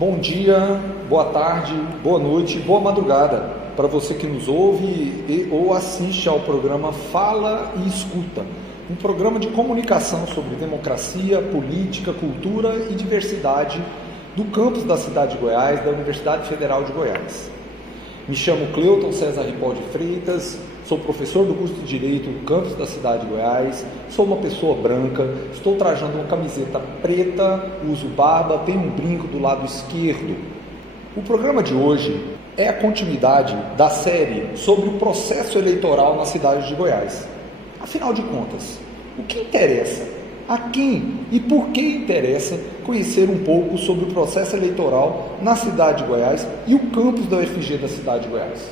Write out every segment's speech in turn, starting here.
Bom dia, boa tarde, boa noite, boa madrugada para você que nos ouve ou assiste ao programa Fala e Escuta, um programa de comunicação sobre democracia, política, cultura e diversidade do campus da cidade de Goiás, da Universidade Federal de Goiás. Me chamo Cleuton César Ripoll de Freitas, sou professor do curso de Direito do campus da cidade de Goiás, sou uma pessoa branca, estou trajando uma camiseta preta, uso barba, tenho um brinco do lado esquerdo. O programa de hoje é a continuidade da série sobre o processo eleitoral na cidade de Goiás. Afinal de contas, o que interessa? A quem e por que interessa conhecer um pouco sobre o processo eleitoral na cidade de Goiás e o campus da UFG da cidade de Goiás?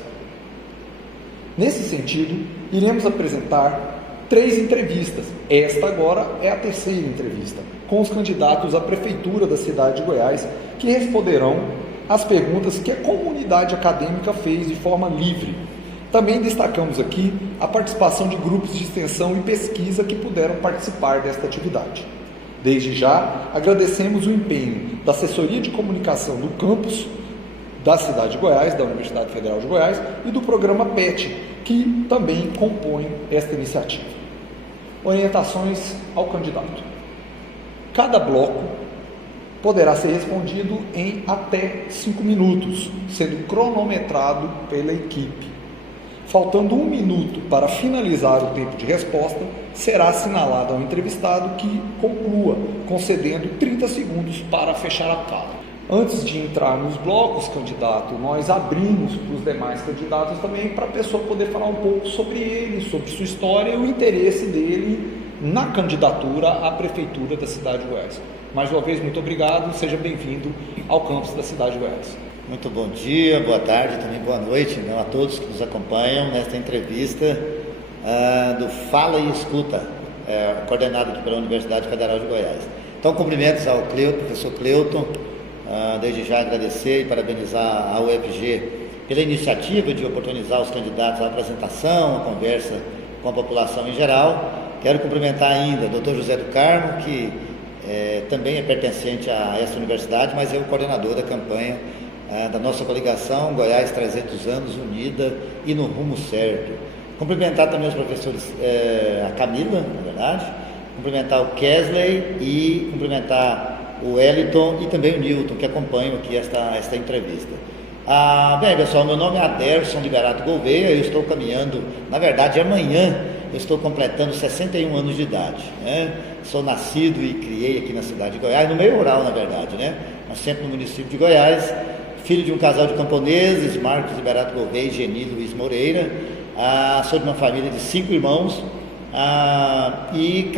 Nesse sentido, iremos apresentar 3 entrevistas. Esta agora é a terceira entrevista, com os candidatos à prefeitura da cidade de Goiás, que responderão às perguntas que a comunidade acadêmica fez de forma livre. Também destacamos aqui a participação de grupos de extensão e pesquisa que puderam participar desta atividade. Desde já, agradecemos o empenho da Assessoria de Comunicação do campus da cidade de Goiás, da Universidade Federal de Goiás, e do programa PET, que também compõe esta iniciativa. Orientações ao candidato. Cada bloco poderá ser respondido em até 5 minutos, sendo cronometrado pela equipe. Faltando 1 minuto para finalizar o tempo de resposta, será assinalado ao entrevistado que conclua, concedendo 30 segundos para fechar a fala. Antes de entrar nos blocos, candidato, nós abrimos para os demais candidatos também para a pessoa poder falar um pouco sobre ele, sobre sua história e o interesse dele na candidatura à prefeitura da cidade de Goiás. Mais uma vez, muito obrigado, seja bem-vindo ao campus da cidade de Goiás. Muito bom dia, boa tarde, também boa noite a todos que nos acompanham nesta entrevista do Fala e Escuta, coordenado aqui pela Universidade Federal de Goiás. Então, cumprimentos ao professor Cleuton, desde já agradecer e parabenizar a UFG pela iniciativa de oportunizar os candidatos à apresentação, à conversa com a população em geral. Quero cumprimentar ainda o Dr. José do Carmo, que também é pertencente a essa universidade, mas é o coordenador da campanha da nossa coligação Goiás 300 anos, unida e no rumo certo. Cumprimentar também os professores, a Camila, na verdade, cumprimentar o Kesley e cumprimentar o Wellington e também o Newton, que acompanham aqui esta entrevista. Bem, pessoal, meu nome é Aderson Liberato Gouveia, eu estou caminhando, na verdade, amanhã eu estou completando 61 anos de idade, né? Sou nascido e criei aqui na cidade de Goiás, no meio rural, na verdade, né? Mas sempre no município de Goiás, filho de um casal de camponeses, Marcos Liberato Gouveia e Geni Luiz Moreira. Sou de uma família de 5 irmãos e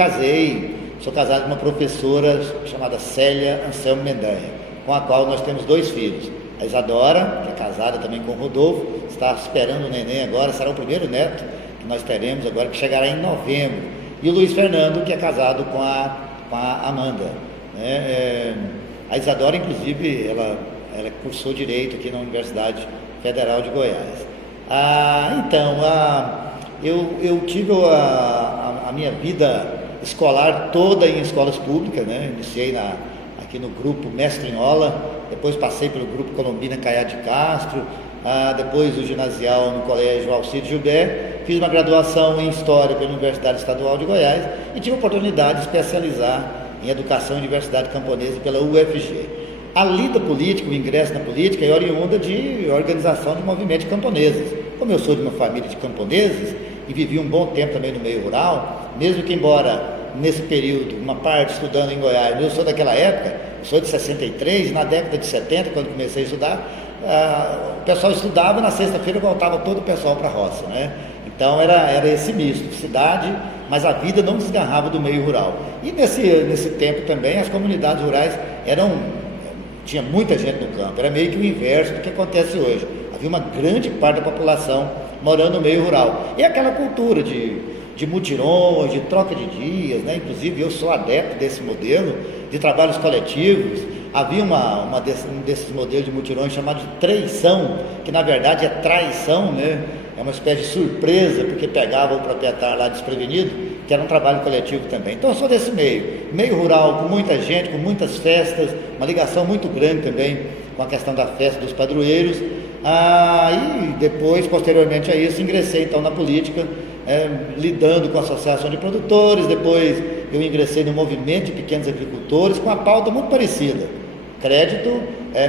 sou casado com uma professora chamada Célia Anselmo Mendanha, com a qual nós temos 2 filhos. A Isadora, que é casada também com o Rodolfo, está esperando o neném agora, será o primeiro neto que nós teremos agora, que chegará em novembro. E o Luiz Fernando, que é casado com a Amanda. A Isadora, inclusive, ela cursou Direito aqui na Universidade Federal de Goiás. Eu tive a minha vida escolar toda em escolas públicas, né? Iniciei aqui no grupo Mestrinhola, depois passei pelo grupo Colombina Caiá de Castro, depois o ginasial no Colégio Alcide Gilbert, fiz uma graduação em História pela Universidade Estadual de Goiás e tive a oportunidade de especializar em Educação e Diversidade Camponesa pela UFG. A lida política, o ingresso na política é oriunda de organização de movimentos camponeses. Como eu sou de uma família de camponeses e vivi um bom tempo também no meio rural, mesmo que embora nesse período, uma parte estudando em Goiás, eu sou daquela época, sou de 63, na década de 70, quando comecei a estudar, o pessoal estudava, na sexta-feira voltava todo o pessoal para a roça, né? Então era esse misto, cidade, mas a vida não desgarrava do meio rural. E nesse tempo também as comunidades rurais tinha muita gente no campo, era meio que o inverso do que acontece hoje. Havia uma grande parte da população morando no meio rural. E aquela cultura de mutirões, de troca de dias, né? Inclusive eu sou adepto desse modelo de trabalhos coletivos. Havia um desses modelos de mutirões chamado de treição, que na verdade é traição, né? É uma espécie de surpresa, porque pegava o proprietário lá desprevenido que era um trabalho coletivo também. Então eu sou desse meio rural, com muita gente, com muitas festas, uma ligação muito grande também com a questão da festa dos padroeiros. E depois, posteriormente a isso, ingressei então na política, lidando com a associação de produtores. Depois eu ingressei no movimento de pequenos agricultores com uma pauta muito parecida: crédito,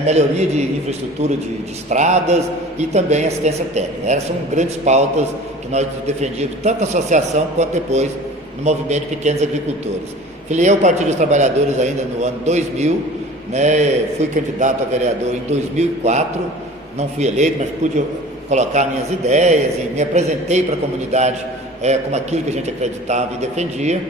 melhoria de infraestrutura de estradas e também assistência técnica. Essas são grandes pautas que nós defendíamos, tanto na associação quanto depois no movimento de pequenos agricultores. Filiei ao Partido dos Trabalhadores ainda no ano 2000, fui candidato a vereador em 2004, não fui eleito, mas pude colocar minhas ideias e me apresentei para a comunidade como aquilo que a gente acreditava e defendia.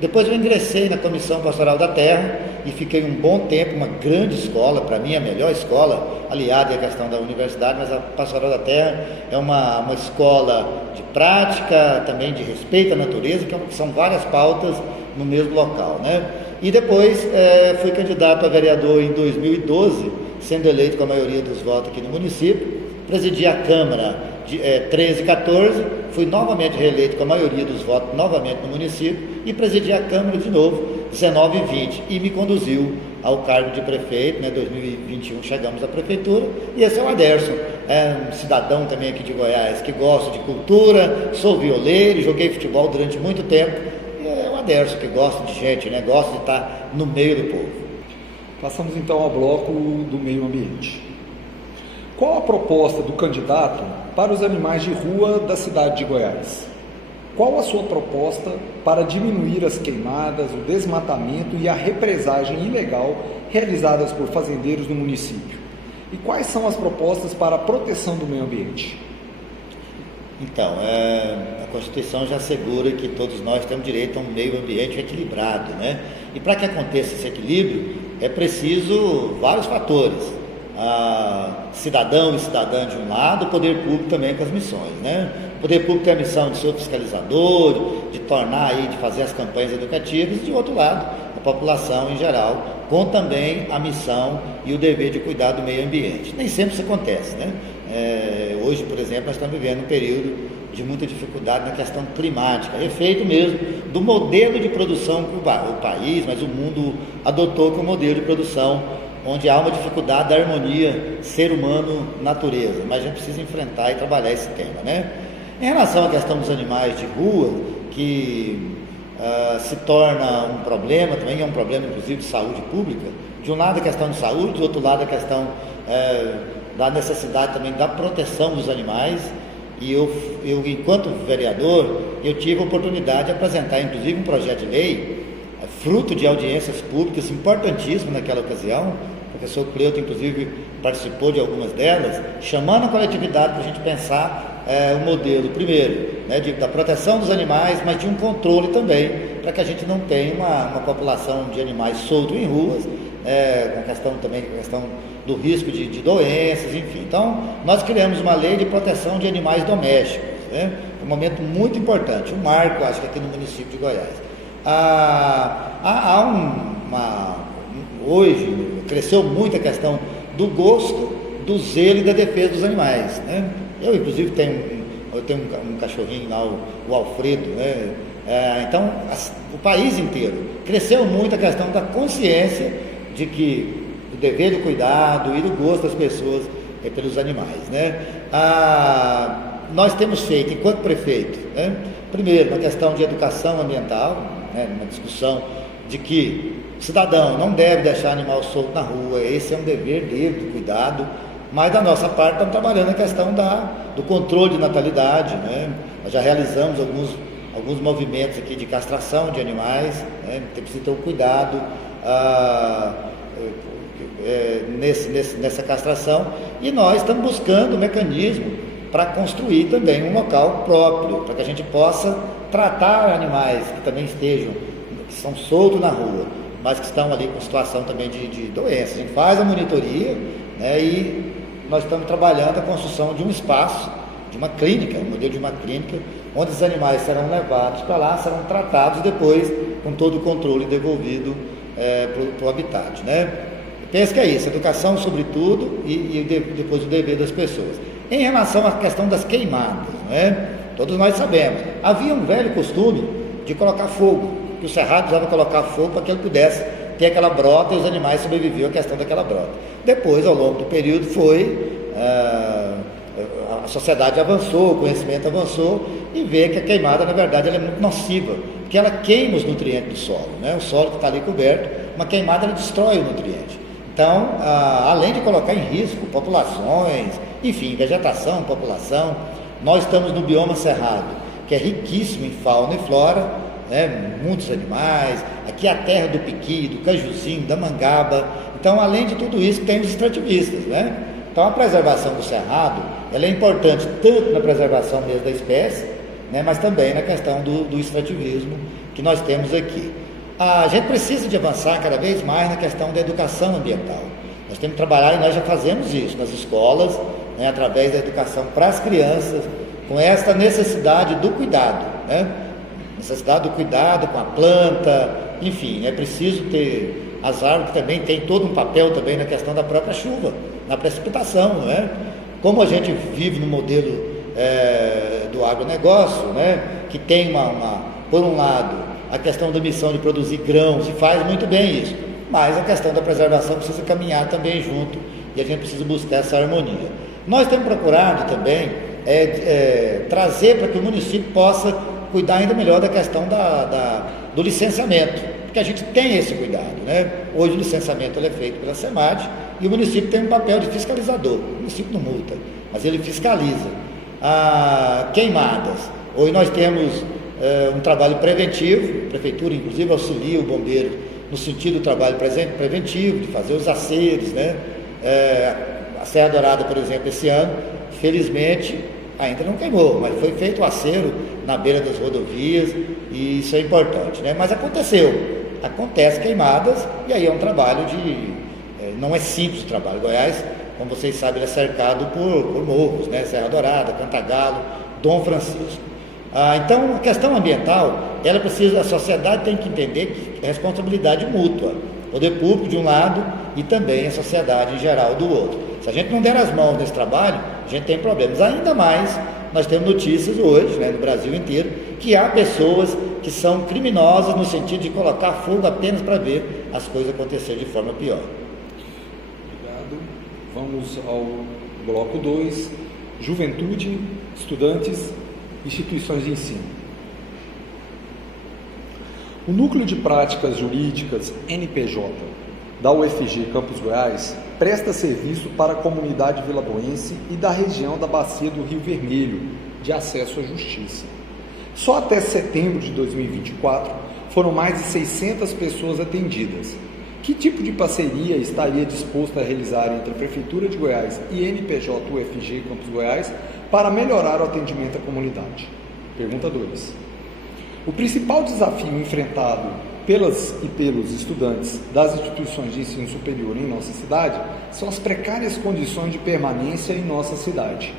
Depois eu ingressei na Comissão Pastoral da Terra e fiquei um bom tempo, uma grande escola, para mim a melhor escola, aliada à questão da universidade, mas a Pastoral da Terra é uma escola de prática, também de respeito à natureza, que são várias pautas no mesmo local, E depois fui candidato a vereador em 2012, sendo eleito com a maioria dos votos aqui no município. Presidi a Câmara de 13 e 14, fui novamente reeleito com a maioria dos votos novamente no município e presidi a Câmara de novo, 19 e 20, e me conduziu ao cargo de prefeito, 2021 chegamos à prefeitura, e esse é o Aderson, um cidadão também aqui de Goiás, que gosta de cultura, sou violeiro, joguei futebol durante muito tempo, e é o Aderson que gosta de gente, gosta de estar no meio do povo. Passamos então ao bloco do meio ambiente. Qual a proposta do candidato para os animais de rua da cidade de Goiás? Qual a sua proposta para diminuir as queimadas, o desmatamento e a represagem ilegal realizadas por fazendeiros no município? E quais são as propostas para a proteção do meio ambiente? Então, a Constituição já assegura que todos nós temos direito a um meio ambiente equilibrado, E para que aconteça esse equilíbrio, é preciso vários fatores. Cidadão e cidadã de um lado, o poder público também com as missões, O poder público tem a missão de ser o fiscalizador, de tornar de fazer as campanhas educativas, e de outro lado, a população em geral, com também a missão e o dever de cuidar do meio ambiente. Nem sempre isso acontece, Hoje, por exemplo, nós estamos vivendo um período de muita dificuldade na questão climática, efeito mesmo do modelo de produção que o país, mas o mundo adotou como modelo de produção, onde há uma dificuldade da harmonia ser humano-natureza, mas a gente precisa enfrentar e trabalhar esse tema, Em relação à questão dos animais de rua, que se torna um problema, também é um problema inclusive de saúde pública, de um lado a questão de saúde, do outro lado a questão da necessidade também da proteção dos animais, e eu enquanto vereador, eu tive a oportunidade de apresentar inclusive um projeto de lei, fruto de audiências públicas importantíssimas naquela ocasião. O professor Cleuto, inclusive, participou de algumas delas, chamando a coletividade para a gente pensar o modelo, primeiro, da proteção dos animais, mas de um controle também, para que a gente não tenha uma população de animais soltos em ruas, com a questão do risco de doenças, enfim. Então, nós criamos uma lei de proteção de animais domésticos, um momento muito importante, um marco, acho que aqui no município de Goiás. Hoje cresceu muito a questão do gosto, do zelo e da defesa dos animais, Eu inclusive tenho um cachorrinho lá, o Alfredo, Então o país inteiro cresceu muito a questão da consciência de que o dever do cuidado e do gosto das pessoas pelos animais, Nós temos feito, enquanto prefeito, primeiro, na questão de educação ambiental, uma discussão de que o cidadão não deve deixar animal solto na rua, esse é um dever dele, do cuidado, mas da nossa parte estamos trabalhando a questão do controle de natalidade, Nós já realizamos alguns movimentos aqui de castração de animais, precisa ter um cuidado nessa castração, e nós estamos buscando um mecanismo para construir também um local próprio, para que a gente possa tratar animais que também que são soltos na rua, mas que estão ali com situação também de doença. A gente faz a monitoria, e nós estamos trabalhando a construção de um espaço, de uma clínica, um modelo de uma clínica, onde os animais serão levados para lá, serão tratados e depois, com todo o controle, devolvido para o habitat, Eu penso que é isso, educação sobre tudo e depois o dever das pessoas. Em relação à questão das queimadas, todos nós sabemos, havia um velho costume de colocar fogo, que o cerrado precisava colocar fogo para que ele pudesse ter aquela brota e os animais sobreviviam à questão daquela brota. Depois, ao longo do período, a sociedade avançou, o conhecimento avançou e vê que a queimada, na verdade, ela é muito nociva, porque ela queima os nutrientes do solo, né? O solo que está ali coberto, uma queimada ela destrói o nutriente. Então, além de colocar em risco populações, enfim, vegetação, população, nós estamos no bioma cerrado, que é riquíssimo em fauna e flora, né? Muitos animais, aqui é a terra do piqui, do cajuzinho, da mangaba. Então, além de tudo isso, tem os extrativistas, né? Então, a preservação do cerrado, ela é importante tanto na preservação mesmo da espécie, né, mas também na questão do extrativismo que nós temos aqui. A gente precisa de avançar cada vez mais na questão da educação ambiental. Nós temos que trabalhar, e nós já fazemos isso nas escolas, né, através da educação para as crianças, com esta necessidade do cuidado, né? Necessidade do cuidado com a planta, enfim, é preciso ter as árvores que também tem todo um papel também na questão da própria chuva, na precipitação, né? Como a gente vive no modelo do agronegócio, né? Que tem por um lado, a questão da emissão de produzir grãos, e faz muito bem isso, mas a questão da preservação precisa caminhar também junto, e a gente precisa buscar essa harmonia. Nós temos procurado também trazer para que o município possa cuidar ainda melhor da questão do licenciamento, porque a gente tem esse cuidado, né? Hoje o licenciamento ele é feito pela SEMAD e o município tem um papel de fiscalizador. O município não multa, mas ele fiscaliza. Queimadas. Hoje nós temos um trabalho preventivo, a prefeitura inclusive auxilia o bombeiro no sentido do trabalho preventivo, de fazer os aceros, né? A Serra Dourada, por exemplo, esse ano, felizmente, ainda não queimou, mas foi feito o acero na beira das rodovias, e isso é importante, né? Mas acontece queimadas, e aí é um trabalho não é simples o trabalho. Goiás, como vocês sabem, ele é cercado por morros, né? Serra Dourada, Cantagalo, Dom Francisco. Então, a questão ambiental, a sociedade tem que entender que é responsabilidade mútua, poder público de um lado e também a sociedade em geral do outro. Se a gente não der as mãos nesse trabalho, a gente tem problemas. Ainda mais, nós temos notícias hoje, né, no Brasil inteiro, que há pessoas que são criminosas no sentido de colocar fogo apenas para ver as coisas acontecerem de forma pior. Obrigado. Vamos ao bloco 2, juventude, estudantes, instituições de ensino. O Núcleo de Práticas Jurídicas, NPJ, da UFG Campus Goiás, presta serviço para a comunidade vilaboense e da região da Bacia do Rio Vermelho, de acesso à justiça. Só até setembro de 2024, foram mais de 600 pessoas atendidas. Que tipo de parceria estaria disposto a realizar entre a Prefeitura de Goiás e NPJ UFG Campus Goiás para melhorar o atendimento à comunidade? Pergunta 2. O principal desafio enfrentado pelos estudantes das instituições de ensino superior em nossa cidade são as precárias condições de permanência em nossa cidade.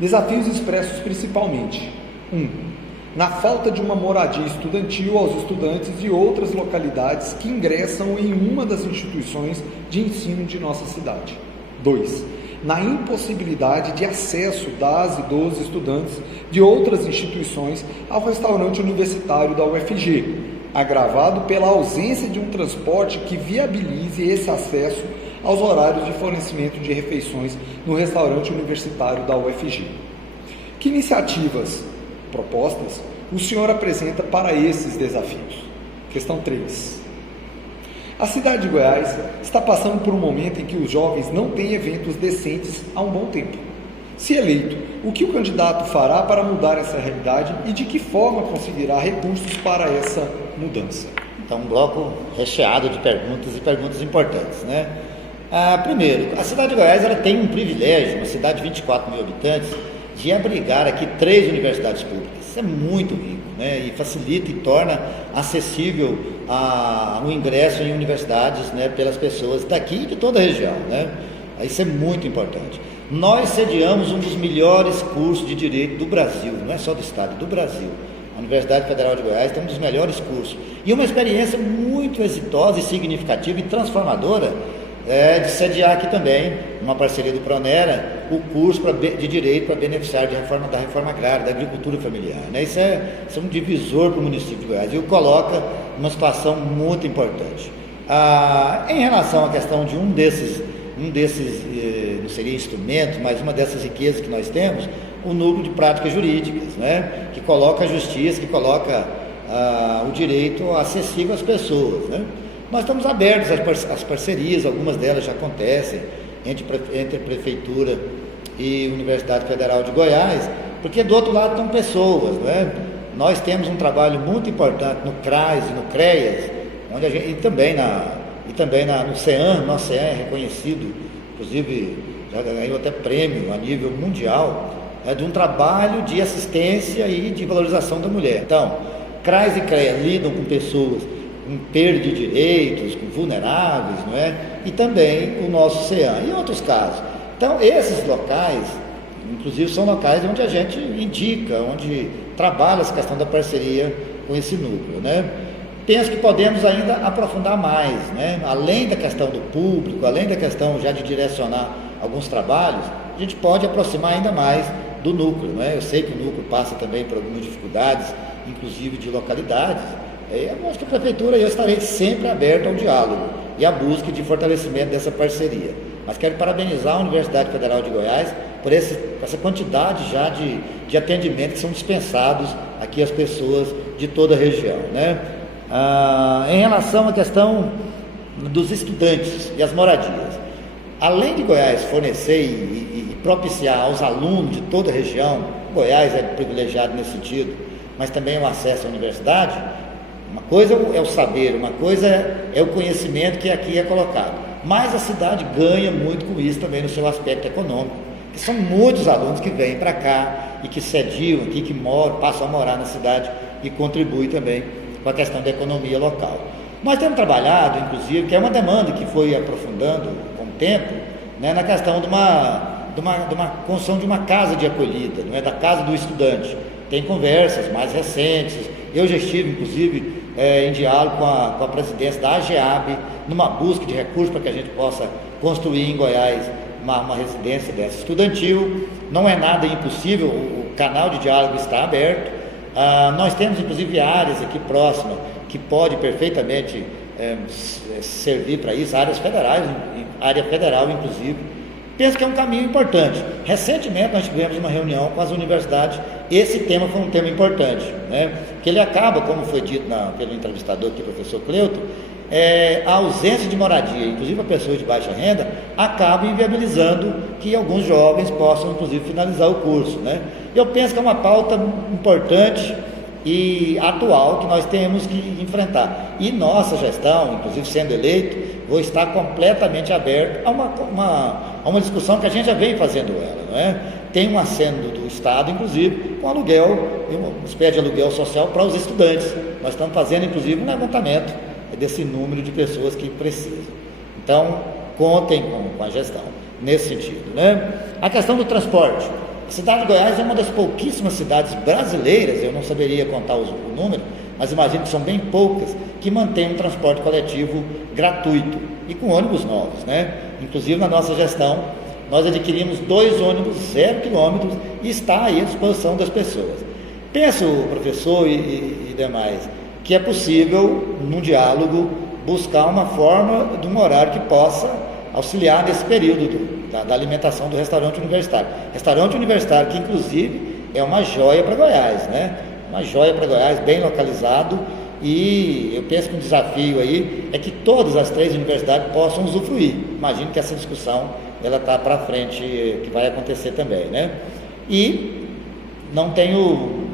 Desafios expressos principalmente: 1. Na falta de uma moradia estudantil aos estudantes de outras localidades que ingressam em uma das instituições de ensino de nossa cidade. 2. Na impossibilidade de acesso das e dos estudantes de outras instituições ao restaurante universitário da UFG, agravado pela ausência de um transporte que viabilize esse acesso aos horários de fornecimento de refeições no restaurante universitário da UFG. Que iniciativas, propostas, o senhor apresenta para esses desafios? Questão 3. A cidade de Goiás está passando por um momento em que os jovens não têm eventos decentes há um bom tempo. Se eleito, o que o candidato fará para mudar essa realidade e de que forma conseguirá recursos para essa mudança? Então, um bloco recheado de perguntas e perguntas importantes, né? Primeiro, a cidade de Goiás ela tem um privilégio, uma cidade de 24 mil habitantes, de abrigar aqui 3 universidades públicas. Isso é muito rico, né? E facilita e torna acessível o ingresso em universidades, né, pelas pessoas daqui e de toda a região, né? Isso é muito importante. Nós sediamos um dos melhores cursos de Direito do Brasil, não é só do Estado, do Brasil. A Universidade Federal de Goiás tem um dos melhores cursos. E uma experiência muito exitosa e significativa e transformadora de sediar aqui também, uma parceria do Pronera, o curso de Direito para beneficiar da reforma agrária, da agricultura familiar. Né? Isso é um divisor para o município de Goiás e o coloca numa situação muito importante. Em relação à questão de um desses, não seria instrumento, mas uma dessas riquezas que nós temos, o núcleo de práticas jurídicas, né? Que coloca a justiça, que coloca o direito acessível às pessoas. Né? Nós estamos abertos às parcerias, algumas delas já acontecem entre Prefeitura e Universidade Federal de Goiás, porque do outro lado estão pessoas. Né? Nós temos um trabalho muito importante no CRAS e no CREAS, e também no CEAM. Nosso CEAM é reconhecido, inclusive já ganhou até prêmio a nível mundial, de um trabalho de assistência e de valorização da mulher. Então, CRAS e CREAS lidam com pessoas com perda de direitos, com vulneráveis, não é? E também o nosso CEAM, e outros casos. Então, esses locais, inclusive, são locais onde a gente indica, onde trabalha essa questão da parceria com esse núcleo, né? Penso que podemos ainda aprofundar mais, né? Além da questão do público, além da questão já de direcionar alguns trabalhos, a gente pode aproximar ainda mais do núcleo, né? Eu sei que o núcleo passa também por algumas dificuldades, inclusive de localidades. Eu acho que a Prefeitura, eu estarei sempre aberto ao diálogo e à busca de fortalecimento dessa parceria. Mas quero parabenizar a Universidade Federal de Goiás por essa quantidade já de atendimentos que são dispensados aqui às pessoas de toda a região, né? Em relação à questão dos estudantes e as moradias, além de Goiás fornecer e propiciar aos alunos de toda a região, Goiás é privilegiado nesse sentido, mas também o acesso à universidade. Uma coisa é o saber, uma coisa é o conhecimento que aqui é colocado, mas a cidade ganha muito com isso também no seu aspecto econômico, que são muitos alunos que vêm para cá e que sediam aqui, que moram, passam a morar na cidade e contribuem também com a questão da economia local. Nós temos trabalhado, inclusive, que é uma demanda que foi aprofundando com o tempo, né, na questão de uma construção de uma casa de acolhida, não é, da casa do estudante. Tem conversas mais recentes. Eu já estive, inclusive, em diálogo com a presidência da AGEAB, numa busca de recursos para que a gente possa construir em Goiás uma residência dessa estudantil. Não é nada impossível, o canal de diálogo está aberto. Nós temos, inclusive, áreas aqui próximas que pode perfeitamente servir para isso, áreas federais, área federal, inclusive. Penso que é um caminho importante. Recentemente nós tivemos uma reunião com as universidades, esse tema foi um tema importante, né? Que ele acaba, como foi dito pelo entrevistador aqui, professor Cleuto, a ausência de moradia, inclusive para pessoas de baixa renda, acaba inviabilizando que alguns jovens possam, inclusive, finalizar o curso, né? Eu penso que é uma pauta importante e atual que nós temos que enfrentar. E nossa gestão, inclusive sendo eleito, vou estar completamente aberto a uma discussão que a gente já vem fazendo ela, não é? Tem um aceno do Estado, inclusive, com aluguel, uma espécie de aluguel social para os estudantes. Nós estamos fazendo, inclusive, um levantamento desse número de pessoas que precisam. Então, contem com a gestão nesse sentido, né? A questão do transporte. A cidade de Goiás é uma das pouquíssimas cidades brasileiras, eu não saberia contar o número, mas imagino que são bem poucas, que mantêm um transporte coletivo gratuito e com ônibus novos, né? Inclusive, na nossa gestão, nós adquirimos 2 ônibus 0 quilômetros e está aí à disposição das pessoas. Penso, professor e demais, que é possível, num diálogo, buscar uma forma de um horário que possa auxiliar nesse período da alimentação do restaurante universitário. Restaurante universitário que, inclusive, é uma joia para Goiás, né? Uma joia para Goiás, bem localizado, e eu penso que um desafio aí é que todas as 3 universidades possam usufruir. Imagino que essa discussão ela está para frente, que vai acontecer também, né? E não tenho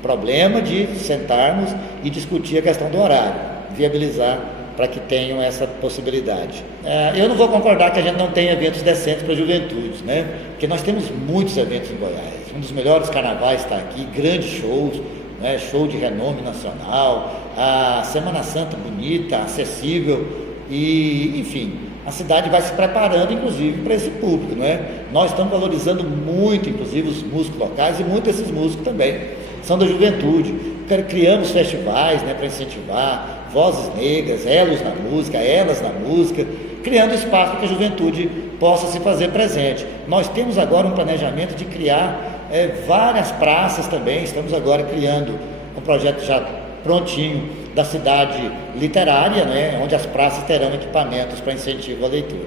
problema de sentarmos e discutir a questão do horário, viabilizar para que tenham essa possibilidade. Eu não vou concordar que a gente não tenha eventos decentes para a juventude, né? Porque nós temos muitos eventos em Goiás. Um dos melhores carnavais está aqui, grandes shows, né? Show de renome nacional, a Semana Santa bonita, acessível e, enfim, a cidade vai se preparando, inclusive, para esse público, não é? Nós estamos valorizando muito, inclusive, os músicos locais e muitos desses músicos também são da juventude. Criamos festivais, né, para incentivar vozes negras, elos na música, elas na música. criando espaço para que a juventude possa se fazer presente. Nós temos agora um planejamento de criar várias praças também, estamos agora criando um projeto já prontinho da cidade literária, né, onde as praças terão equipamentos para incentivo à leitura.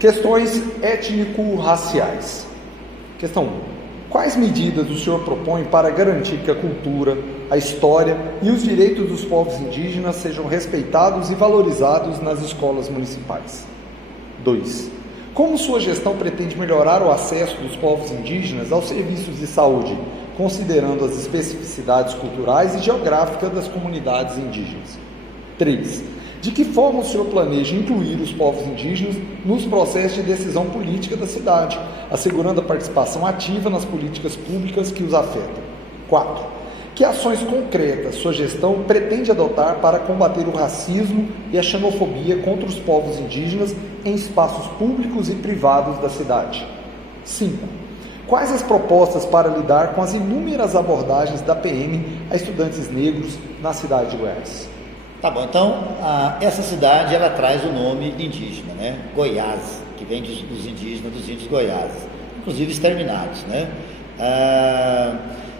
Questões étnico-raciais. Questão 1. Quais medidas o senhor propõe para garantir que a cultura, a história e os direitos dos povos indígenas sejam respeitados e valorizados nas escolas municipais? 2. Como sua gestão pretende melhorar o acesso dos povos indígenas aos serviços de saúde, considerando as especificidades culturais e geográficas das comunidades indígenas? 3. De que forma o senhor planeja incluir os povos indígenas nos processos de decisão política da cidade, assegurando a participação ativa nas políticas públicas que os afetam? 4. Que ações concretas sua gestão pretende adotar para combater o racismo e a xenofobia contra os povos indígenas em espaços públicos e privados da cidade? 5. Quais as propostas para lidar com as inúmeras abordagens da PM a estudantes negros na cidade de Goiás? Tá bom, então essa cidade ela traz o nome indígena, né? Goiás, que vem dos indígenas, dos índios goiases, inclusive exterminados, né?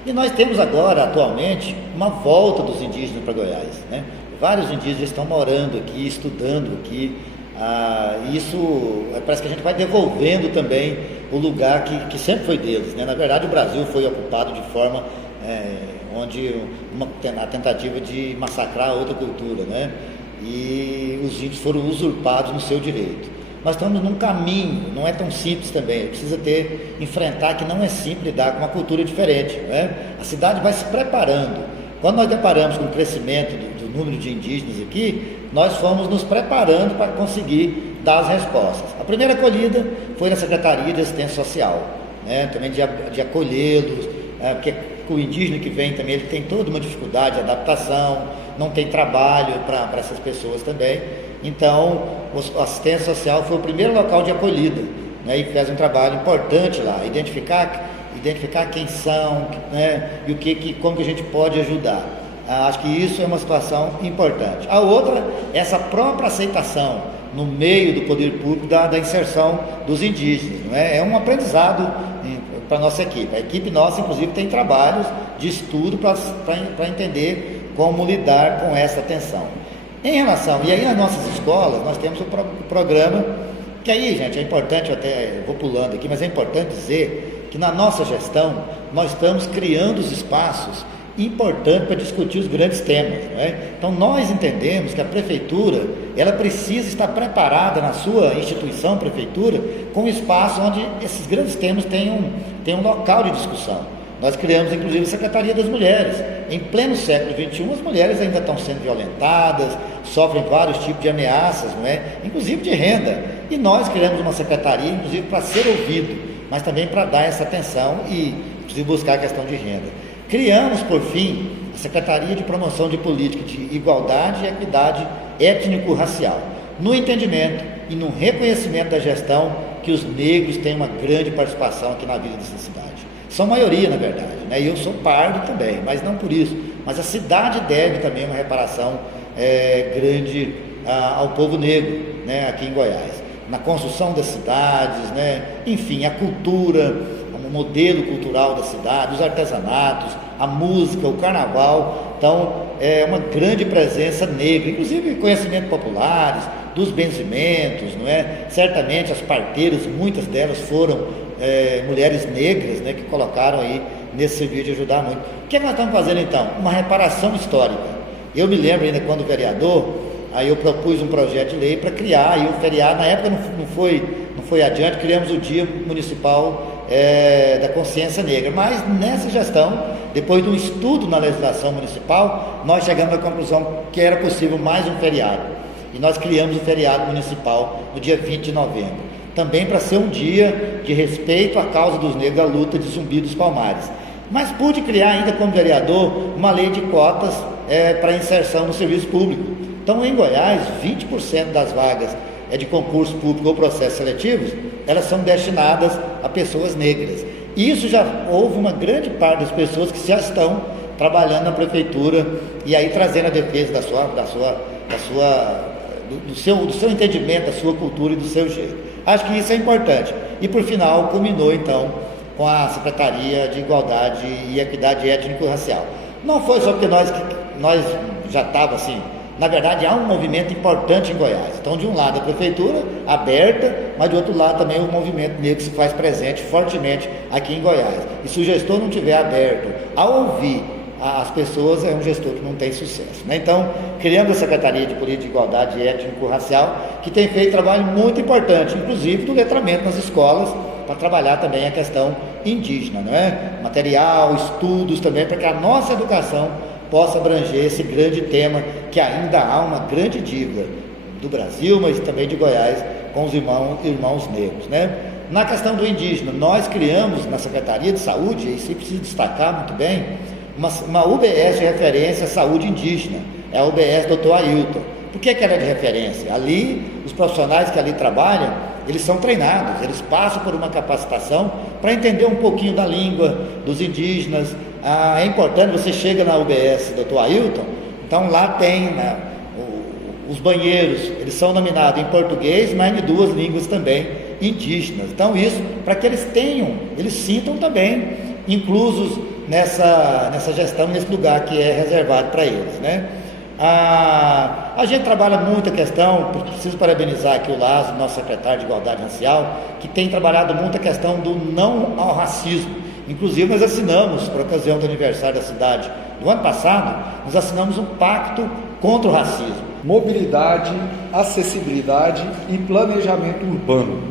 E nós temos agora, atualmente, uma volta dos indígenas para Goiás, né? Vários indígenas estão morando aqui, estudando aqui, isso parece que a gente vai devolvendo também o lugar que sempre foi deles, né? Na verdade, o Brasil foi ocupado de forma onde a tentativa de massacrar outra cultura, né? E os índios foram usurpados no seu direito. Nós estamos num caminho, não é tão simples também, precisa enfrentar que não é simples lidar com uma cultura diferente, né? A cidade vai se preparando. Quando nós deparamos com o crescimento do número de indígenas aqui, nós fomos nos preparando para conseguir dar as respostas. A primeira acolhida foi na Secretaria de Assistência Social, né? Também de acolhê-los, porque o indígena que vem também, ele tem toda uma dificuldade de adaptação, não tem trabalho para essas pessoas também. Então, a assistência social foi o primeiro local de acolhida, né, e fez um trabalho importante lá, identificar quem são, né, e como que a gente pode ajudar. Acho que isso é uma situação importante. A outra, essa própria aceitação no meio do poder público da inserção dos indígenas, não é? É um aprendizado para a nossa equipe. A equipe nossa, inclusive, tem trabalhos de estudo para entender como lidar com essa tensão. Em relação, e aí nas nossas escolas, nós temos o programa, que aí, gente, é importante, eu até vou pulando aqui, mas é importante dizer que na nossa gestão, nós estamos criando os espaços importantes para discutir os grandes temas, não é? Então, nós entendemos que a prefeitura, ela precisa estar preparada na sua instituição, prefeitura, com um espaço onde esses grandes temas tenham um local de discussão. Nós criamos, inclusive, a Secretaria das Mulheres. Em pleno século XXI, as mulheres ainda estão sendo violentadas, sofrem vários tipos de ameaças, não é? Inclusive de renda. E nós criamos uma secretaria, inclusive, para ser ouvido, mas também para dar essa atenção e, inclusive, buscar a questão de renda. Criamos, por fim, a Secretaria de Promoção de Política de Igualdade e Equidade Étnico-Racial, no entendimento e no reconhecimento da gestão que os negros têm uma grande participação aqui na vida dessa cidade. São maioria, na verdade, né? E eu sou pardo também, mas não por isso. Mas a cidade deve também uma reparação grande ao povo negro, né, aqui em Goiás. Na construção das cidades, né? Enfim, a cultura, o modelo cultural da cidade, os artesanatos, a música, o carnaval. Então, é uma grande presença negra, inclusive conhecimentos populares, dos benzimentos, não é? Certamente as parteiras, muitas delas foram mulheres negras, né, que colocaram aí nesse serviço de ajudar muito. O que nós estamos fazendo então? Uma reparação histórica. Eu me lembro ainda quando vereador, aí eu propus um projeto de lei para criar aí um feriado, na época não foi adiante, criamos o Dia Municipal da Consciência Negra, mas nessa gestão, depois de um estudo na legislação municipal, nós chegamos à conclusão que era possível mais um feriado, e nós criamos o feriado municipal no dia 20 de novembro. Também para ser um dia de respeito à causa dos negros, à luta de Zumbi dos Palmares. Mas pude criar ainda como vereador uma lei de cotas para inserção no serviço público. Então, em Goiás, 20% das vagas de concurso público ou processos seletivos, elas são destinadas a pessoas negras. E isso já houve uma grande parte das pessoas que já estão trabalhando na prefeitura e aí trazendo a defesa do seu entendimento, da sua cultura e do seu jeito. Acho que isso é importante. E por final, culminou então com a Secretaria de Igualdade e Equidade Étnico-Racial. Não foi só porque nós já estávamos assim, na verdade há um movimento importante em Goiás. Então, de um lado a prefeitura aberta, mas do outro lado também o movimento negro se faz presente fortemente aqui em Goiás. E se o gestor não estiver aberto a ouvir as pessoas, é um gestor que não tem sucesso, né? Então, criamos a Secretaria de Política de Igualdade Étnico-Racial, que tem feito trabalho muito importante, inclusive do letramento nas escolas, para trabalhar também a questão indígena, não é? Material, estudos também, para que a nossa educação possa abranger esse grande tema, que ainda há uma grande dívida do Brasil, mas também de Goiás, com os irmãos negros, né? Na questão do indígena, nós criamos na Secretaria de Saúde, e isso precisa destacar muito bem, uma UBS de referência à saúde indígena, é a UBS Dr. Ailton. Por que ela é de referência? Ali, os profissionais que ali trabalham, eles são treinados, eles passam por uma capacitação para entender um pouquinho da língua dos indígenas. É importante, você chega na UBS Dr. Ailton, então lá tem, né, os banheiros, eles são nominados em português, mas em 2 línguas também indígenas. Então isso, para que eles sintam também inclusos nessa gestão, nesse lugar que é reservado para eles, né? A gente trabalha muito a questão, preciso parabenizar aqui o Lázaro, nosso secretário de Igualdade Racial, que tem trabalhado muito a questão do não ao racismo. Inclusive nós assinamos, por ocasião do aniversário da cidade do ano passado, nós assinamos um pacto contra o racismo. Mobilidade, acessibilidade e planejamento urbano.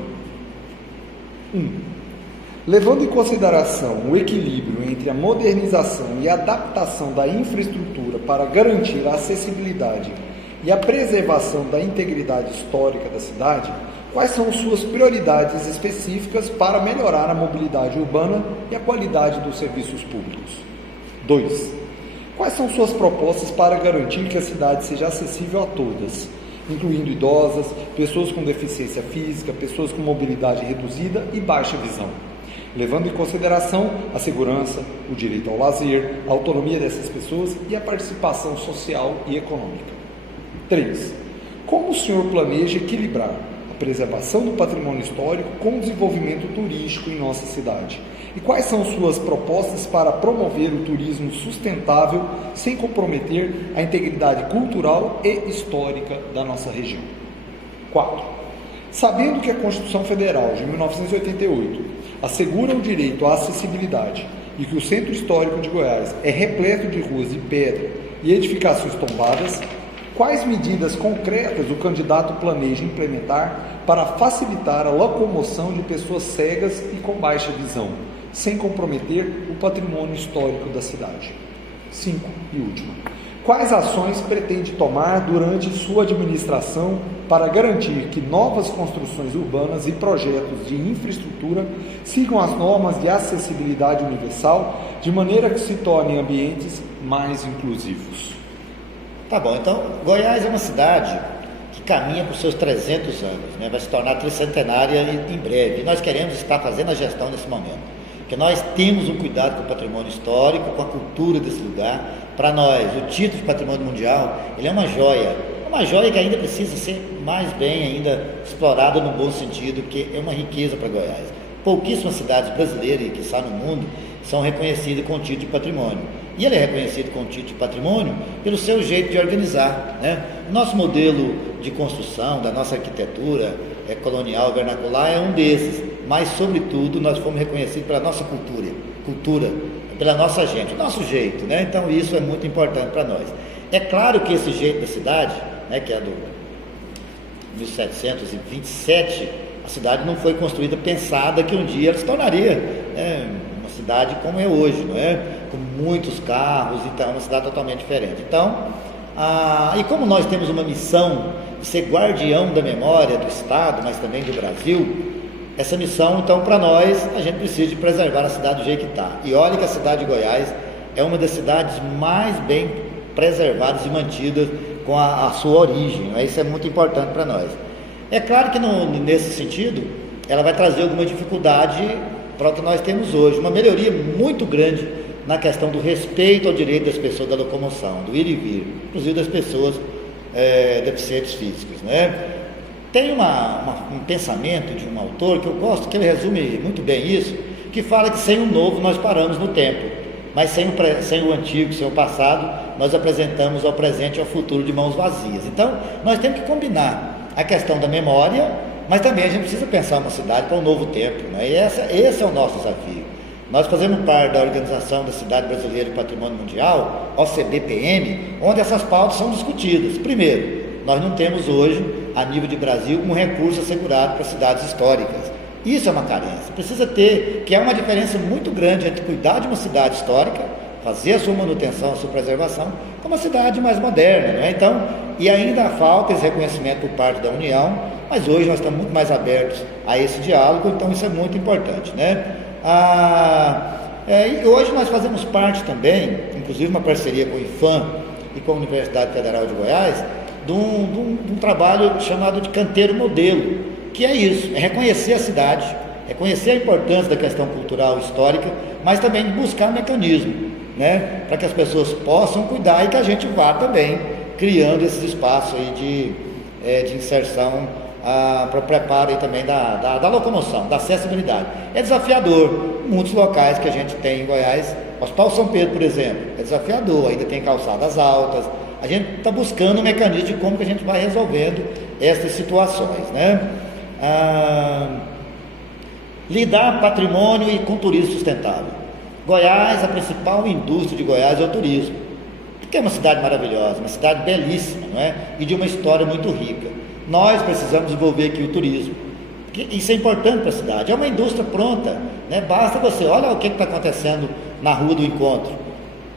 1. Levando em consideração o equilíbrio entre a modernização e a adaptação da infraestrutura para garantir a acessibilidade e a preservação da integridade histórica da cidade, quais são suas prioridades específicas para melhorar a mobilidade urbana e a qualidade dos serviços públicos? 2. Quais são suas propostas para garantir que a cidade seja acessível a todas, incluindo idosas, pessoas com deficiência física, pessoas com mobilidade reduzida e baixa visão, levando em consideração a segurança, o direito ao lazer, a autonomia dessas pessoas e a participação social e econômica? 3. Como o senhor planeja equilibrar a preservação do patrimônio histórico com o desenvolvimento turístico em nossa cidade? E quais são suas propostas para promover o turismo sustentável sem comprometer a integridade cultural e histórica da nossa região? 4. Sabendo que a Constituição Federal de 1988 assegura o direito à acessibilidade e que o Centro Histórico de Goiás é repleto de ruas de pedra e edificações tombadas, quais medidas concretas o candidato planeja implementar para facilitar a locomoção de pessoas cegas e com baixa visão, sem comprometer o patrimônio histórico da cidade? 5. E última. Quais ações pretende tomar durante sua administração para garantir que novas construções urbanas e projetos de infraestrutura sigam as normas de acessibilidade universal, de maneira que se tornem ambientes mais inclusivos? Tá bom, então Goiás é uma cidade que caminha para os seus 300 anos, né? Vai se tornar tricentenária em breve, e nós queremos estar fazendo a gestão nesse momento, porque nós temos um cuidado com o patrimônio histórico, com a cultura desse lugar. Para nós, o título de patrimônio mundial, ele é uma joia que ainda precisa ser mais bem ainda explorada no bom sentido, que é uma riqueza para Goiás. Pouquíssimas cidades brasileiras, que está no mundo, são reconhecidas com o título de patrimônio. E ele é reconhecido com o título de patrimônio pelo seu jeito de organizar, né? O nosso modelo de construção, da nossa arquitetura colonial, vernacular, é um desses. Mas, sobretudo, nós fomos reconhecidos pela nossa cultura, pela nossa gente, o nosso jeito, né? Então, isso é muito importante para nós. É claro que esse jeito da cidade, né, que é do 1727, a cidade não foi construída pensada que um dia ela se tornaria, né, uma cidade como é hoje, não é? Com muitos carros, então, uma cidade totalmente diferente. Então, e como nós temos uma missão de ser guardião da memória do Estado, mas também do Brasil, essa missão, então, para nós, a gente precisa de preservar a cidade do jeito que está. E olha que a cidade de Goiás é uma das cidades mais bem preservadas e mantidas com a sua origem, né? Isso é muito importante para nós. É claro que nesse sentido, ela vai trazer alguma dificuldade para o que nós temos hoje, uma melhoria muito grande na questão do respeito ao direito das pessoas da locomoção, do ir e vir, inclusive das pessoas deficientes físicos, né? Tem um pensamento de um autor que eu gosto, que ele resume muito bem isso, que fala que sem o novo nós paramos no tempo, mas sem o antigo, sem o passado, nós apresentamos ao presente e ao futuro de mãos vazias. Então, nós temos que combinar a questão da memória, mas também a gente precisa pensar uma cidade para um novo tempo, né? E esse é o nosso desafio. Nós fazemos parte da Organização da Cidade Brasileira de Patrimônio Mundial, OCBPM, onde essas pautas são discutidas. Primeiro, nós não temos hoje, a nível de Brasil, um recurso assegurado para cidades históricas. Isso é uma carência. Precisa ter, que é uma diferença muito grande entre cuidar de uma cidade histórica, fazer a sua manutenção, a sua preservação, com uma cidade mais moderna, né? Então, e ainda falta esse reconhecimento por parte da União, mas hoje nós estamos muito mais abertos a esse diálogo, então isso é muito importante, né? E hoje nós fazemos parte também, inclusive uma parceria com o IFAM e com a Universidade Federal de Goiás, de um trabalho chamado de canteiro modelo, que é isso, é reconhecer a cidade, reconhecer a importância da questão cultural histórica, mas também buscar mecanismo, né, para que as pessoas possam cuidar e que a gente vá também criando esses espaços aí de inserção para o preparo aí também da locomoção, da acessibilidade. É desafiador, muitos locais que a gente tem em Goiás, Hospital São Pedro, por exemplo, é desafiador, ainda tem calçadas altas. A gente está buscando um mecanismo de como que a gente vai resolvendo essas situações, né? Lidar patrimônio e com turismo sustentável. Goiás, a principal indústria de Goiás é o turismo, porque é uma cidade maravilhosa, uma cidade belíssima, não é? E de uma história muito rica. Nós precisamos desenvolver aqui o turismo, porque isso é importante para a cidade, é uma indústria pronta, né? Basta você, olha o que está acontecendo na Rua do Encontro.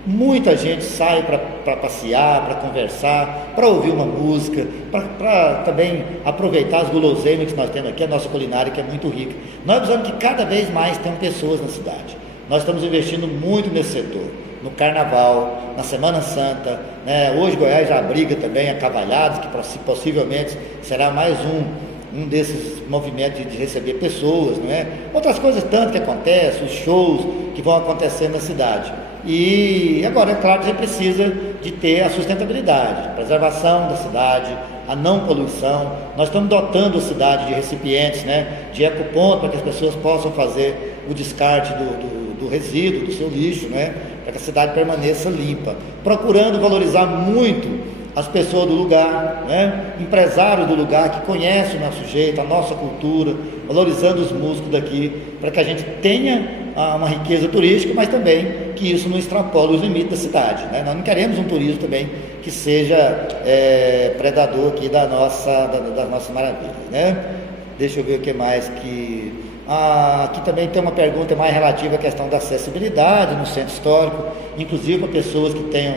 Muita gente sai para passear, para conversar, para ouvir uma música, para também aproveitar as guloseimas que nós temos aqui, a nossa culinária que é muito rica. Nós precisamos que cada vez mais tenham pessoas na cidade. Nós estamos investindo muito nesse setor, no Carnaval, na Semana Santa, né? Hoje Goiás já abriga também a Cavalhadas, que possivelmente será mais um desses movimentos de receber pessoas, não é? Outras coisas tanto que acontecem, os shows que vão acontecer na cidade. E agora, é claro que a gente precisa de ter a sustentabilidade, a preservação da cidade, a não poluição. Nós estamos dotando a cidade de recipientes, né, de ecoponto, para que as pessoas possam fazer o descarte do resíduo, do seu lixo, né, para que a cidade permaneça limpa. Procurando valorizar muito as pessoas do lugar, né, empresários do lugar que conhecem o nosso jeito, a nossa cultura, valorizando os músicos daqui, para que a gente tenha uma riqueza turística, mas também que isso não extrapole os limites da cidade, né? Nós não queremos um turismo também que seja predador aqui das nossas maravilhas, né? Deixa eu ver o que mais que... aqui também tem uma pergunta mais relativa à questão da acessibilidade no centro histórico, inclusive para pessoas que tenham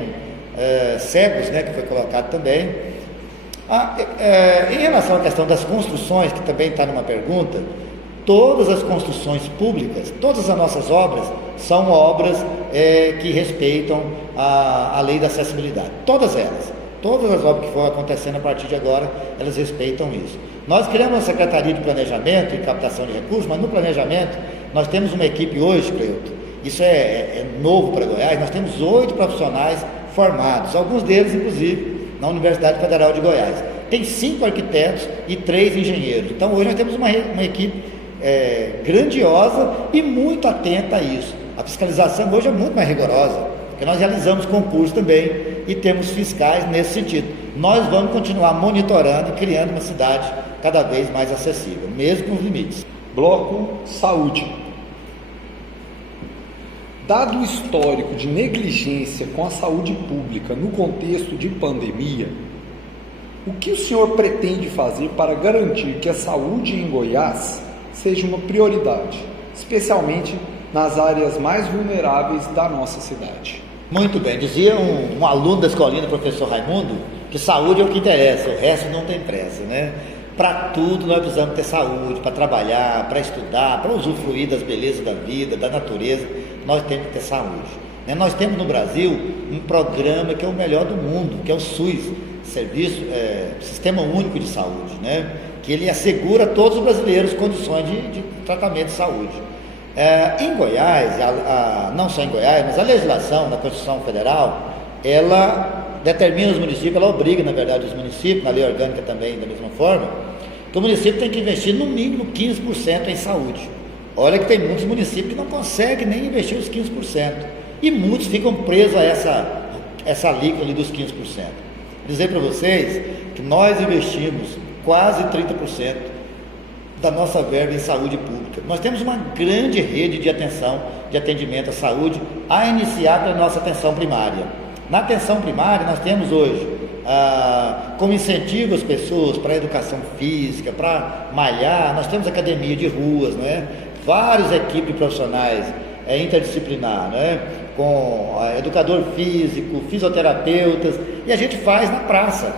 cegos, né, que foi colocado também. Em relação à questão das construções, que também está numa pergunta, todas as construções públicas, todas as nossas obras são obras que respeitam a lei da acessibilidade. Todas elas, todas as obras que foram acontecendo a partir de agora, elas respeitam isso. Nós criamos a Secretaria de Planejamento e Captação de Recursos, mas no planejamento nós temos uma equipe hoje, Cleuto, isso é novo para Goiás, nós temos 8 profissionais formados, alguns deles, inclusive, na Universidade Federal de Goiás. Tem 5 arquitetos e 3 engenheiros. Então, hoje nós temos uma equipe grandiosa e muito atenta a isso. A fiscalização hoje é muito mais rigorosa, porque nós realizamos concursos também e temos fiscais nesse sentido. Nós vamos continuar monitorando e criando uma cidade cada vez mais acessível, mesmo com os limites. Bloco Saúde. Dado o histórico de negligência com a saúde pública no contexto de pandemia, o que o senhor pretende fazer para garantir que a saúde em Goiás seja uma prioridade, especialmente nas áreas mais vulneráveis da nossa cidade? Muito bem, dizia um aluno da escolinha do professor Raimundo, que saúde é o que interessa, o resto não tem pressa, né? Para tudo nós precisamos ter saúde, para trabalhar, para estudar, para usufruir das belezas da vida, da natureza, nós temos que ter saúde, né? Nós temos no Brasil um programa que é o melhor do mundo, que é o SUS, Sistema Único de Saúde, né? Que ele assegura a todos os brasileiros condições de tratamento de saúde. Em Goiás, não só em Goiás, mas a legislação da Constituição Federal, ela determina os municípios, ela obriga, na verdade, os municípios, na lei orgânica também, da mesma forma, que o município tem que investir no mínimo 15% em saúde. Olha que tem muitos municípios que não conseguem nem investir os 15%. E muitos ficam presos a essa alíquota ali dos 15%. Dizer para vocês que nós investimos quase 30% da nossa verba em saúde pública. Nós temos uma grande rede de atendimento à saúde, a iniciar pela nossa atenção primária. Na atenção primária, nós temos hoje, como incentivo às pessoas para a educação física, para malhar, nós temos academia de ruas, não é? Várias equipes profissionais interdisciplinar, né? Com educador físico, fisioterapeutas, e a gente faz na praça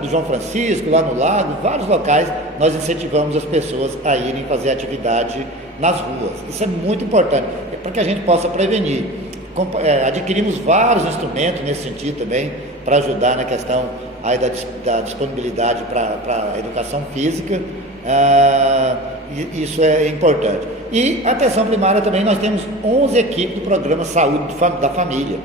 do João Francisco, lá no Lago, vários locais, nós incentivamos as pessoas a irem fazer atividade nas ruas. Isso é muito importante, para que a gente possa prevenir. Adquirimos vários instrumentos nesse sentido também, para ajudar na questão aí da disponibilidade para a educação física, isso é importante. E a atenção primária também, nós temos 11 equipes do programa Saúde da Família,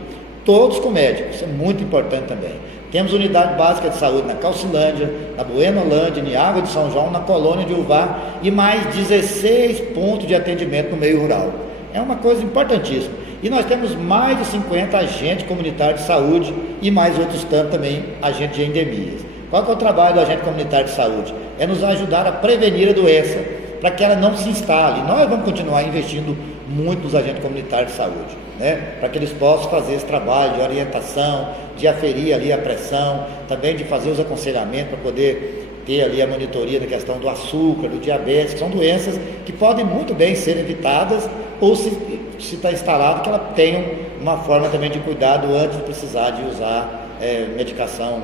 todos com médicos, isso é muito importante também. Temos unidade básica de saúde na Calcilândia, na Buenolândia, em Água de São João, na Colônia de Uvá, e mais 16 pontos de atendimento no meio rural. É uma coisa importantíssima. E nós temos mais de 50 agentes comunitários de saúde e mais outros tantos também agentes de endemias. Qual que é o trabalho do agente comunitário de saúde? É nos ajudar a prevenir a doença, para que ela não se instale. Nós vamos continuar investindo muito nos agentes comunitários de saúde, né? Para que eles possam fazer esse trabalho de orientação, de aferir ali a pressão, também de fazer os aconselhamentos para poder ter ali a monitoria da questão do açúcar, do diabetes, que são doenças que podem muito bem ser evitadas, ou se está instalado que ela tenha uma forma também de cuidado antes de precisar de usar medicação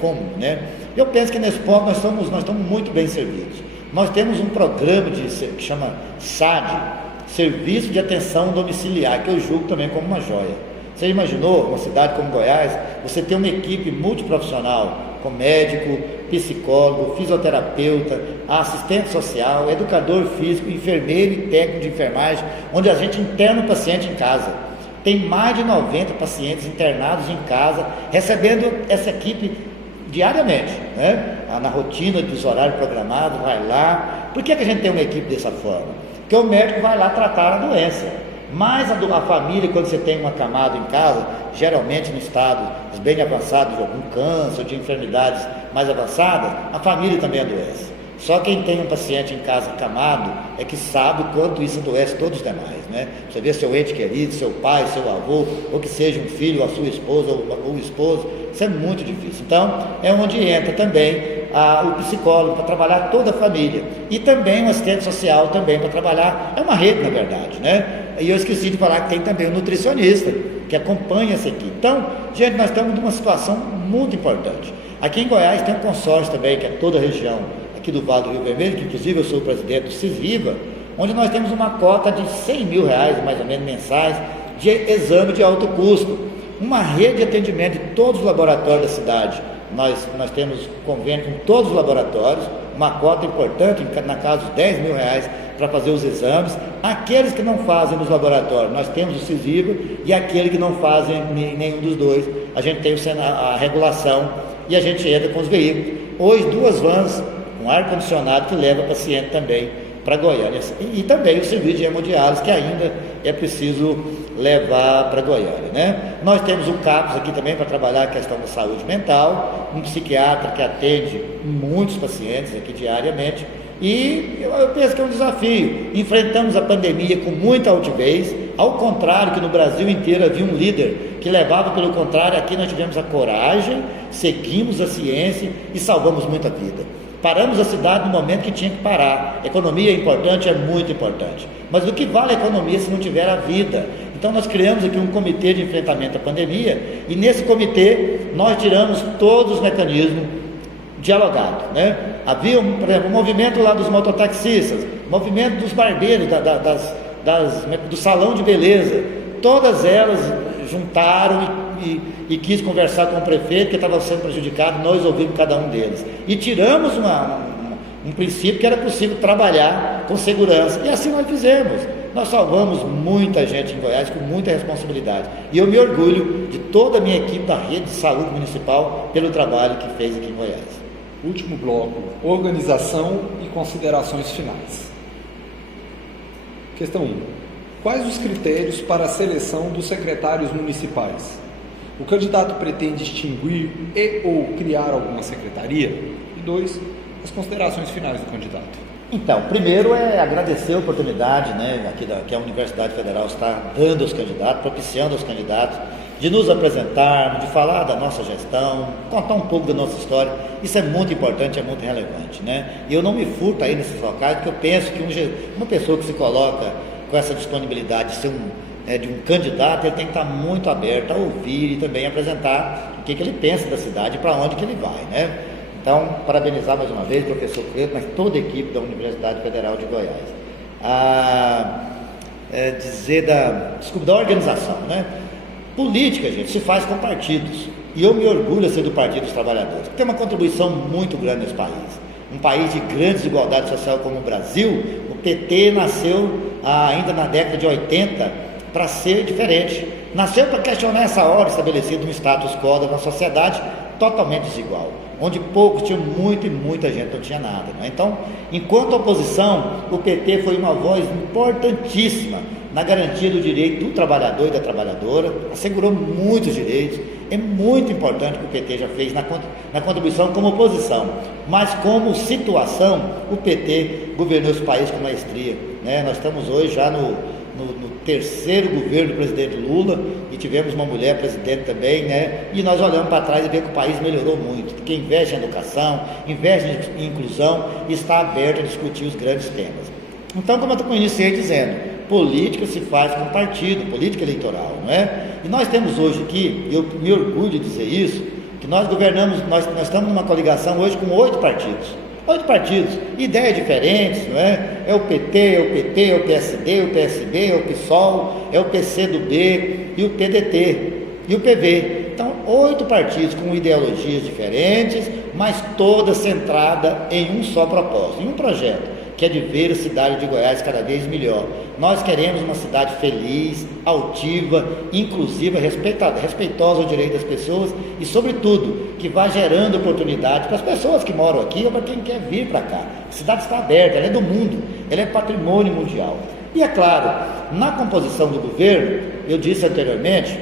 comum, né? Eu penso que nesse ponto nós estamos muito bem servidos. Nós temos um programa que chama SAD, Serviço de Atenção Domiciliar, que eu julgo também como uma joia. Você imaginou, uma cidade como Goiás, você ter uma equipe multiprofissional, com médico, psicólogo, fisioterapeuta, assistente social, educador físico, enfermeiro e técnico de enfermagem, onde a gente interna o paciente em casa. Tem mais de 90 pacientes internados em casa, recebendo essa equipe diariamente, né? Na rotina dos horários programados, vai lá. Por que a gente tem uma equipe dessa forma? Porque o médico vai lá tratar a doença, mas a família, quando você tem um acamado em casa, geralmente no estado bem avançado de algum câncer, de enfermidades mais avançadas, a família também adoece. Só quem tem um paciente em casa acamado é que sabe o quanto isso adoece todos os demais, né? Você vê seu ente querido, seu pai, seu avô, ou que seja um filho, a sua esposa ou o esposo, isso é muito difícil. Então, é onde entra também o psicólogo para trabalhar toda a família, e também o assistente social também para trabalhar, é uma rede na verdade, né? E eu esqueci de falar que tem também o nutricionista, que acompanha essa equipe. Então, gente, nós estamos numa situação muito importante. Aqui em Goiás tem um consórcio também, que é toda a região aqui do Vale do Rio Vermelho, que inclusive eu sou o presidente do CISVIVA, onde nós temos uma cota de R$100 mil, mais ou menos mensais, de exame de alto custo, uma rede de atendimento de todos os laboratórios da cidade. Nós temos convênio com todos os laboratórios, uma cota importante, na casa de R$10 mil, para fazer os exames. Aqueles que não fazem nos laboratórios, nós temos o CISVIVA, e aqueles que não fazem nenhum dos dois, a gente tem a regulação e a gente entra com os veículos. Hoje, 2 vans com ar-condicionado que leva paciente também para Goiânia. E também o serviço de hemodiálise, que ainda é preciso levar para Goiânia, né? Nós temos o CAPS aqui também para trabalhar a questão da saúde mental, um psiquiatra que atende muitos pacientes aqui diariamente, e eu penso que é um desafio. Enfrentamos a pandemia com muita altivez, ao contrário que no Brasil inteiro havia um líder que levava pelo contrário. Aqui nós tivemos a coragem, seguimos a ciência e salvamos muita vida. Paramos a cidade no momento que tinha que parar. Economia é importante, é muito importante, mas do que vale a economia se não tiver a vida? Então nós criamos aqui um comitê de enfrentamento à pandemia, e nesse comitê nós tiramos todos os mecanismos dialogados, né? Havia, por exemplo, um movimento lá dos mototaxistas, movimento dos barbeiros, do salão de beleza, todas elas juntaram e quis conversar com o prefeito, que estava sendo prejudicado. Nós ouvimos cada um deles e tiramos um princípio que era possível trabalhar com segurança, e assim nós fizemos. nós salvamos muita gente em Goiás com muita responsabilidade. E eu me orgulho de toda a minha equipe da rede de saúde municipal pelo trabalho que fez aqui em Goiás. Último bloco, organização e considerações finais. Questão 1. Quais os critérios para a seleção dos secretários municipais? O candidato pretende extinguir e ou criar alguma secretaria? E 2. As considerações finais do candidato. Então, primeiro é agradecer a oportunidade, né, que a Universidade Federal está dando aos candidatos, propiciando aos candidatos, de nos apresentarmos, de falar da nossa gestão, contar um pouco da nossa história. Isso é muito importante, é muito relevante, né? E eu não me furto aí nesses locais, porque eu penso que uma pessoa que se coloca com essa disponibilidade de ser de um candidato, ele tem que estar muito aberto a ouvir e também apresentar o que ele pensa da cidade e para onde que ele vai, né? Então, parabenizar mais uma vez o professor Cleto, mas toda a equipe da Universidade Federal de Goiás. Dizer da organização, né? Política, gente, se faz com partidos. E eu me orgulho de ser do Partido dos Trabalhadores, que tem uma contribuição muito grande nesse país. Um país de grande desigualdade social como o Brasil, o PT nasceu ainda na década de 80 para ser diferente. Nasceu para questionar essa ordem estabelecida no status quo da nossa sociedade totalmente desigual, onde poucos tinham muito e muita gente não tinha nada, né? Então, enquanto oposição, o PT foi uma voz importantíssima na garantia do direito do trabalhador e da trabalhadora, assegurou muitos direitos. É muito importante o que o PT já fez na contribuição como oposição, mas como situação, o PT governou esse país com maestria, né? Nós estamos hoje já no terceiro governo do presidente Lula e tivemos uma mulher presidente também, né? E nós olhamos para trás e vemos que o país melhorou muito, porque investe em educação, investe em inclusão e está aberto a discutir os grandes temas. Então, como eu iniciei dizendo, política se faz com partido, política eleitoral, não é? E nós temos hoje aqui, eu me orgulho de dizer isso, que nós governamos, nós estamos numa coligação hoje com 8 partidos. 8 partidos, ideias diferentes, não é? É o PT, é o PP, é o PSD, é o PSB, é o PSOL, é o PCdoB e o PDT e o PV. Então, 8 partidos com ideologias diferentes, mas todas centradas em um só propósito, em um projeto, que é de ver a cidade de Goiás cada vez melhor. Nós queremos uma cidade feliz, altiva, inclusiva, respeitosa ao direito das pessoas e, sobretudo, que vá gerando oportunidade para as pessoas que moram aqui ou para quem quer vir para cá. A cidade está aberta, ela é do mundo, ela é patrimônio mundial. E é claro, na composição do governo, eu disse anteriormente,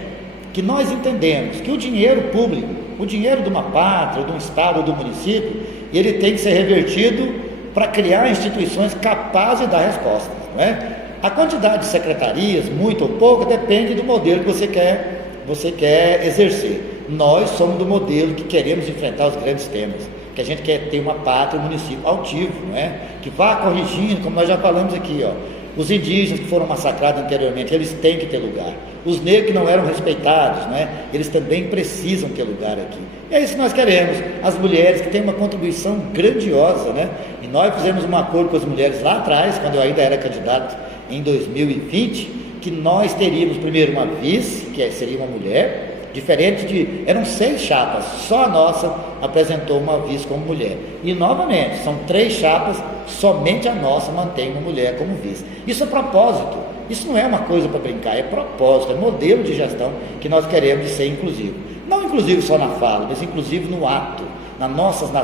que nós entendemos que o dinheiro público, o dinheiro de uma pátria, de um estado ou do município, ele tem que ser revertido para criar instituições capazes de dar respostas, não é? A quantidade de secretarias, muito ou pouco, depende do modelo que você quer exercer. Nós somos do modelo que queremos enfrentar os grandes temas, que a gente quer ter uma pátria, um município altivo, não é? Que vá corrigindo, como nós já falamos aqui, ó. Os indígenas que foram massacrados anteriormente, eles têm que ter lugar. Os negros que não eram respeitados, né, eles também precisam ter lugar aqui. E é isso que nós queremos. As mulheres que têm uma contribuição grandiosa, né? E nós fizemos um acordo com as mulheres lá atrás, quando eu ainda era candidato em 2020, que nós teríamos primeiro uma vice, que seria uma mulher, eram 6 chapas, só a nossa apresentou uma vice como mulher. E novamente, são 3 chapas, somente a nossa mantém uma mulher como vice. Isso é propósito, isso não é uma coisa para brincar, é propósito, é modelo de gestão que nós queremos ser inclusivo. Não inclusivo só na fala, mas inclusive no ato, nas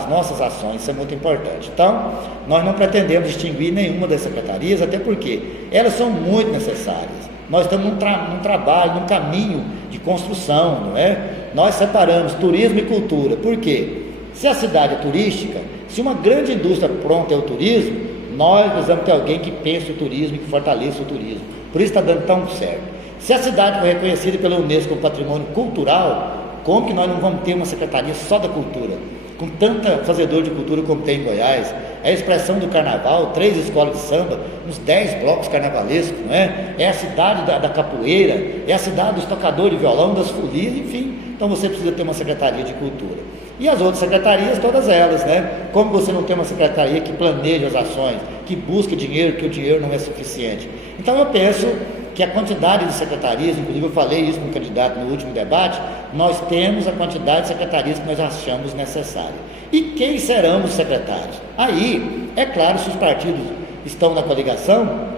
nossas ações, isso é muito importante. Então, nós não pretendemos extinguir nenhuma das secretarias, até porque elas são muito necessárias. Nós estamos num trabalho, num caminho de construção, não é? Nós separamos turismo e cultura. Por quê? Se a cidade é turística, se uma grande indústria pronta é o turismo, nós precisamos ter alguém que pense o turismo e que fortaleça o turismo. Por isso está dando tão certo. Se a cidade foi reconhecida pela Unesco como patrimônio cultural, como que nós não vamos ter uma secretaria só da cultura? Com tanta fazedor de cultura como tem em Goiás, a expressão do carnaval, 3 escolas de samba, uns 10 blocos carnavalescos, não é? É a cidade da capoeira, é a cidade dos tocadores de violão, das folias, enfim. Então você precisa ter uma secretaria de cultura. E as outras secretarias, todas elas, né? Como você não tem uma secretaria que planeja as ações, que busca dinheiro, que o dinheiro não é suficiente. Então eu penso que a quantidade de secretarias, inclusive eu falei isso com o candidato no último debate, nós temos a quantidade de secretarias que nós achamos necessária. E quem serão os secretários? Aí, é claro, se os partidos estão na coligação,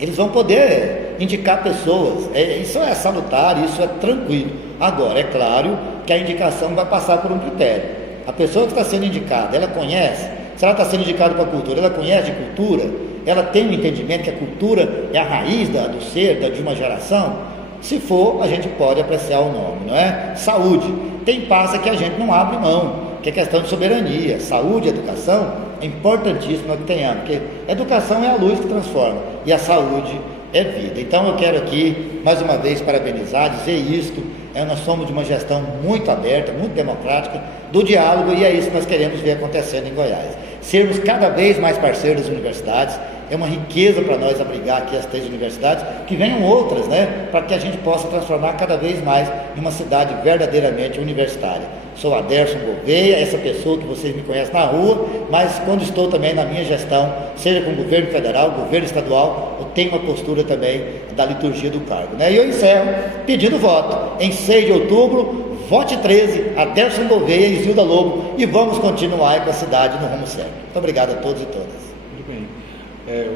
Eles vão poder indicar pessoas, isso é salutar, isso é tranquilo. Agora, é claro que a indicação vai passar por um critério. A pessoa que está sendo indicada, ela conhece? Se ela está sendo indicada para a cultura, ela conhece de cultura? Ela tem um entendimento que a cultura é a raiz do ser, de uma geração? Se for, a gente pode apreciar o nome, não é? Saúde. Tem passa que a gente não abre mão, que é questão de soberania. Saúde e educação é importantíssimo que tenhamos, porque educação é a luz que transforma e a saúde é vida. Então eu quero aqui, mais uma vez, parabenizar, dizer isto, nós somos de uma gestão muito aberta, muito democrática, do diálogo, e é isso que nós queremos ver acontecendo em Goiás. Sermos cada vez mais parceiros das universidades, é uma riqueza para nós abrigar aqui as 3 universidades, que venham outras, né, para que a gente possa transformar cada vez mais em uma cidade verdadeiramente universitária. Sou Aderson Gouveia, essa pessoa que vocês me conhecem na rua, mas quando estou também na minha gestão, seja com o governo federal, governo estadual, eu tenho uma postura também da liturgia do cargo, né? E eu encerro pedindo voto. Em 6 de outubro, vote 13, Aderson Gouveia e Zilda Lobo, e vamos continuar com a cidade no rumo certo. Muito obrigado a todos e todas. Muito bem.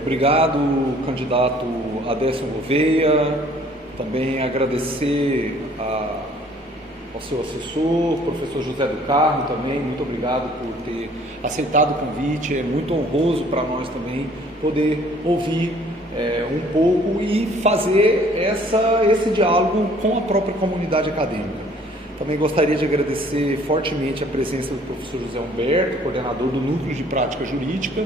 Obrigado, candidato Aderson Gouveia. Também agradecer ao seu assessor, professor José do Carmo também, muito obrigado por ter aceitado o convite, é muito honroso para nós também poder ouvir um pouco e fazer esse diálogo com a própria comunidade acadêmica. Também gostaria de agradecer fortemente a presença do professor José Humberto, coordenador do Núcleo de Prática Jurídica,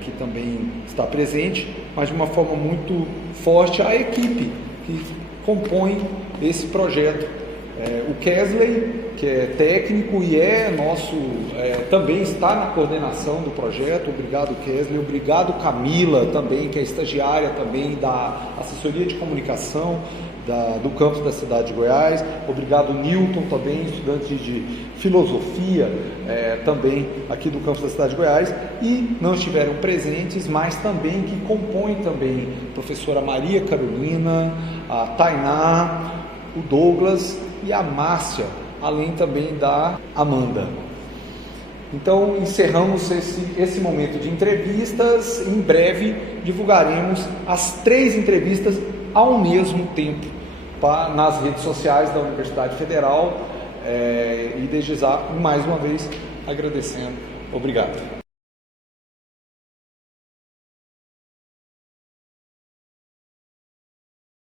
que também está presente, mas de uma forma muito forte a equipe que compõe esse projeto. O Kesley, que é técnico e também está na coordenação do projeto. Obrigado, Kesley. Obrigado, Camila, também, que é estagiária também da assessoria de comunicação do campus da cidade de Goiás. Obrigado, Newton, também, estudante de filosofia, também aqui do campus da cidade de Goiás. E não estiveram presentes, mas também que compõem também a professora Maria Carolina, a Tainá, o Douglas e a Márcia, além também da Amanda. Então, encerramos esse momento de entrevistas. Em breve divulgaremos as 3 entrevistas ao mesmo tempo nas redes sociais da Universidade Federal, e desde já, mais uma vez, agradecendo. Obrigado.